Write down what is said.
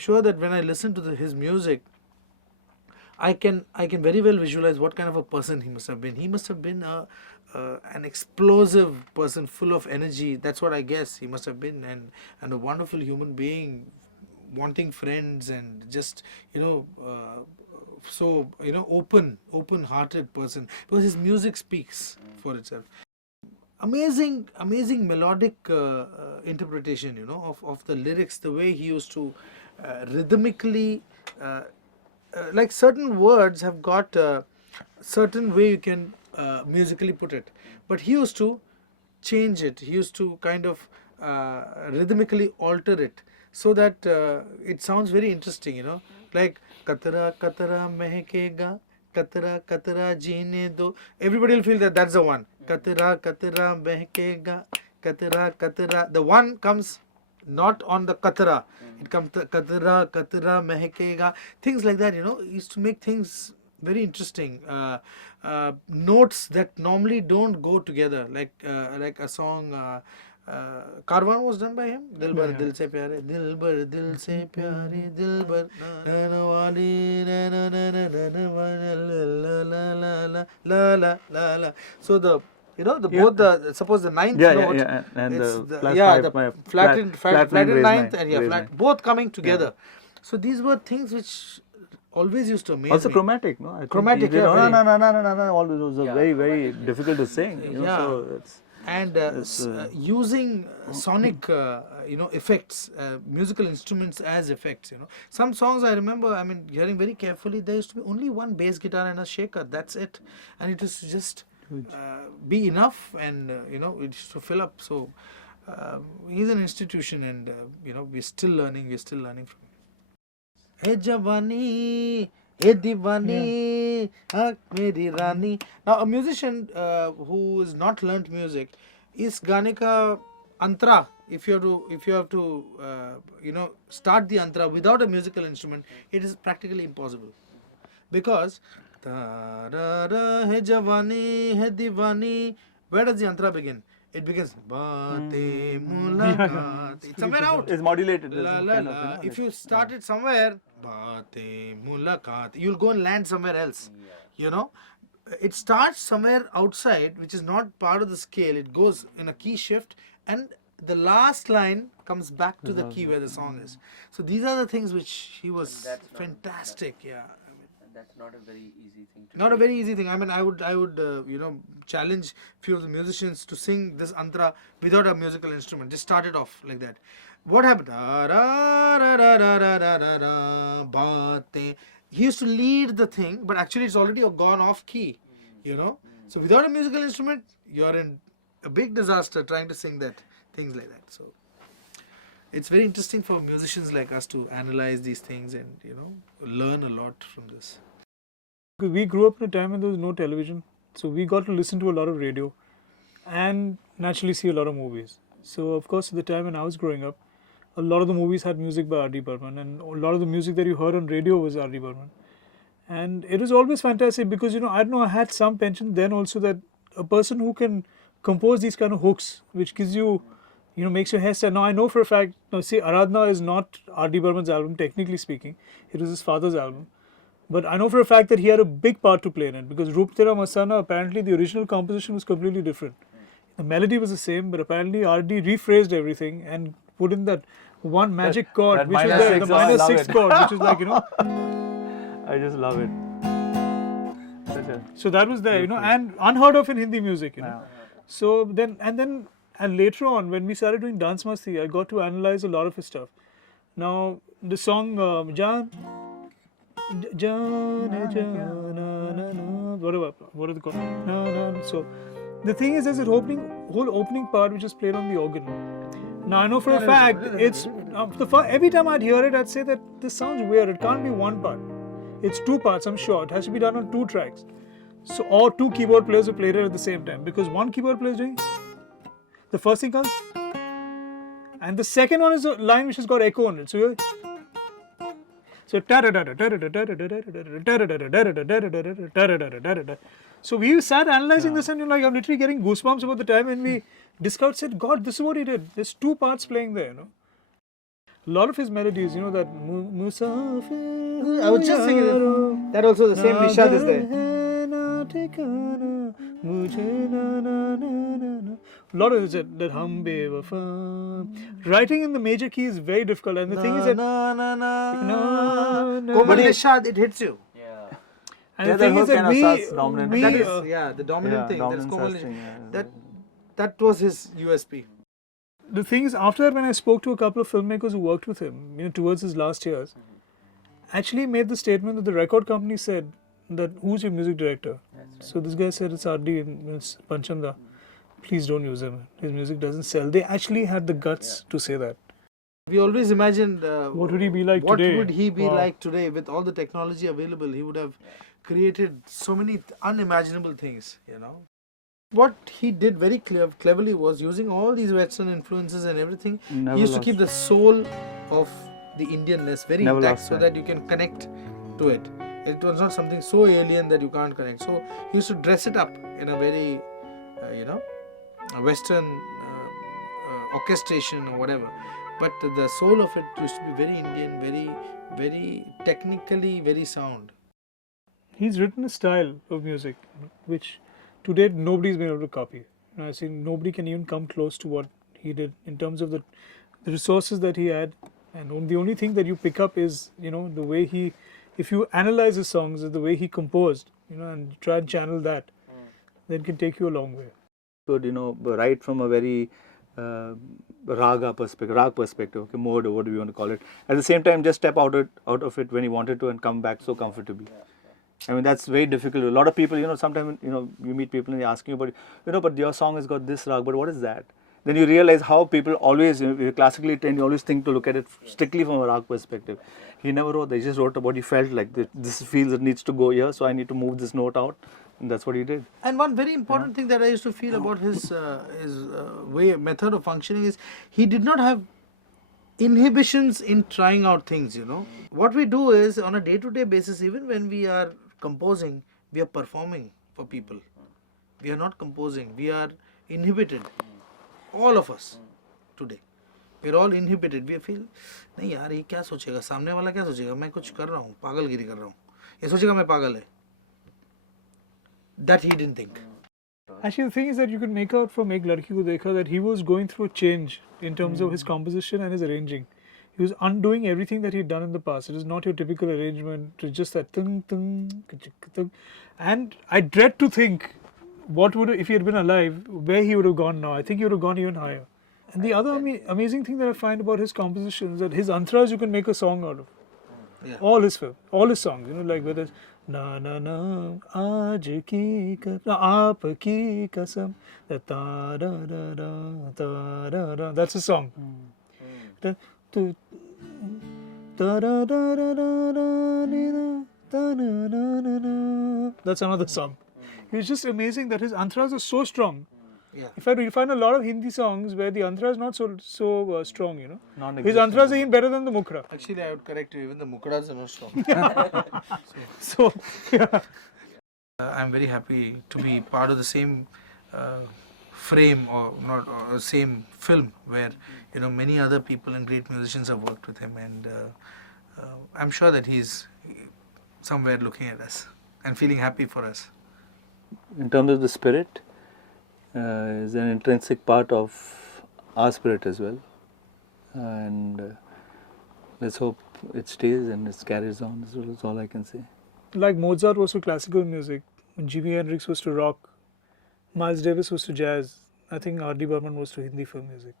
sure that when I listen to his music, I can very well visualize what kind of a person he must have been. He must have been an explosive person, full of energy. That's what I guess he must have been, and a wonderful human being, wanting friends, and just so open-hearted person, because his music speaks for itself. Amazing melodic interpretation, of the lyrics, the way he used to rhythmically, like certain words have got a certain way you can musically put it, but he used to change it. He used to kind of rhythmically alter it so that it sounds very interesting, like Katara Katara Mehkega, Katara Katara Jeene Do. Everybody will feel that that's the one. Katara Katara Mehkega, Katara Katara. The one comes not on the Katara. It comes to Katara Katara Mehkega. Things like that, used to make things very interesting. Notes that normally don't go together, like a song. Karwan was done by him. Dilbar Dil Se Pyare, Dilbar Dil Se Pyare, Dilbar Nana Wali Nana Nana la la la la. So the both the suppose the ninth note, and the flattened ninth and flat, both coming together. So these were things which always used to amaze also me. chromatic, no? Chromatic, no, all those are very, very difficult to sing. So it's, and using sonic effects, musical instruments as effects. Some songs I remember, hearing very carefully, there used to be only one bass guitar and a shaker, that's it, and it used to just be enough, and it used to fill up. So he's an institution, and we're still learning from him. Hey Javani, hey Divani, Meri Rani. Now a musician who has not learnt music, is Gaane ka antra, if you have to start the antra without a musical instrument, it is practically impossible, because Hey Javani, hey Divani, where does the antra begin? It begins Baate Mulaqat. It's somewhere out. It's modulated. La, la, la. If you start it somewhere, Baate Mulaqat, you'll go and land somewhere else. It starts somewhere outside, which is not part of the scale. It goes in a key shift, and the last line comes back to the key where the song is. So these are the things which he was fantastic. That's not a very easy thing to Not a very easy thing. I would challenge few of the musicians to sing this antra without a musical instrument. Just start it off like that. What happened? He used to lead the thing, but actually it's already gone off key. So without a musical instrument, you're in a big disaster trying to sing that, things like that. So it's very interesting for musicians like us to analyze these things and learn a lot from this. We grew up in a time when there was no television, so we got to listen to a lot of radio and naturally see a lot of movies. So of course at the time when I was growing up, a lot of the movies had music by R.D.Burman, and a lot of the music that you heard on radio was R.D.Burman. And it was always fantastic because I had some penchant then also that a person who can compose these kind of hooks, which gives you, makes your hair stand. Now I know for a fact, see, Aradhna is not R.D.Burman's album, technically speaking. It was his father's album. But I know for a fact that he had a big part to play in it, because Roop Tera Masana, apparently the original composition was completely different. The melody was the same, but apparently R.D. rephrased everything and put in that one magic chord, which was the minor sixth chord, which is like, I just love it. So that was there, and unheard of in Hindi music, So then, and later on, when we started doing Dance Masti, I got to analyze a lot of his stuff. Now, the song what are they called? So the thing is, there's a whole opening part which is played on the organ. Now I know for a fact it's every time I'd hear it, I'd say that this sounds weird. It can't be one part. It's two parts. I'm sure it has to be done on two tracks. So or two keyboard players who played it at the same time, because one keyboard player is doing the first thing comes, and the second one is a line which has got echo on it. So we sat analyzing this, and I'm literally getting goosebumps about the time when we discovered, said, God, this is what he did. There's two parts playing there, A lot of his melodies, you know, that Musafir. I was just singing it. That also the same Nishad is there. A lot of it, that hum bewafa. Writing in the major key is very difficult, and the thing is that Komal Nishad, it hits you. Yeah. and the thing is that we That is, the dominant thing. That's Komal Nishad. That was his USP. The thing is, after that, when I spoke to a couple of filmmakers who worked with him, you know, towards his last years, actually made the statement that the record company said that, who's your music director? So this guy said, it's R.D. and it's Pancham da. Please don't use him. His music doesn't sell. They actually had the guts to say that. We always imagined What would he be like what today? would he be Wow. like today with all the technology available. He would have created so many unimaginable things, you know. What he did very cleverly was using all these Western influences and everything. Never he used to lost. keep the soul of the Indianness very Never intact lost so that. that you can connect to it. It was not something so alien that you can't connect. So he used to dress it up in a very, a Western orchestration or whatever. But the soul of it used to be very Indian, very technically very sound. He's written a style of music which to date nobody's been able to copy. You know, I think nobody can even come close to what he did in terms of the resources that he had. And the only thing that you pick up is, you know, the way he, if you analyze his songs, is the way he composed, you know, and try and channel that, then it can take you a long way. Could, you know, write from a very rag perspective, okay, mode, or what do you want to call it. At the same time, just step out of it when he wanted to and come back so comfortably. I mean, that's very difficult. A lot of people, you know, sometimes, you know, you meet people and they ask you about, you know, but your song has got this rag, but what is that? Then you realize how people always, you know, classically trained, you always think to look at it strictly from a rag perspective. He never wrote that, he just wrote about he felt like this feels it needs to go here, so I need to move this note out. And that's what he did. And one very important thing that I used to feel about his method of functioning is he did not have inhibitions in trying out things, you know. What we do is on a day-to-day basis, even when we are composing, we are performing for people. We are not composing, we are inhibited. All of us today. We are all inhibited. We feel, नहीं यार ये क्या सोचेगा, सामने वाला क्या सोचेगा, मैं कुछ कर रहा हूँ, पागलगिरी कर रहा हूँ, ये सोचेगा मैं पागल है. That he didn't think. Actually, the thing is that you can make out from Ek Ladki Ko Dekha that he was going through a change in terms of his composition and his arranging. He was undoing everything that he had done in the past. It is not your typical arrangement. It is just that tung, tung, tung. And I dread to think what would, if he had been alive, where he would have gone now. I think he would have gone even higher. And the other amazing thing that I find about his composition is that his antras you can make a song out of. Yeah. All his songs, you know, like whether it's na na na aaj ki aap ki kasam da da da da da da. That's a song. Da da da da da da. That's another song. It's just amazing that his antras are so strong. Yeah. In fact, you find a lot of Hindi songs where the antara is not so strong, you know. His antras are even better than the mukra. Actually, I would correct you. Even the mukras are not strong. So, yeah. I'm very happy to be part of the same frame or not or same film where many other people and great musicians have worked with him, and I'm sure that he's somewhere looking at us and feeling happy for us. In terms of the spirit, is an intrinsic part of our spirit as well, and let's hope it stays and it carries on. That's all I can say. Like Mozart was to classical music, Jimi Hendrix was to rock, Miles Davis was to jazz. I think R.D.Burman was to Hindi film music.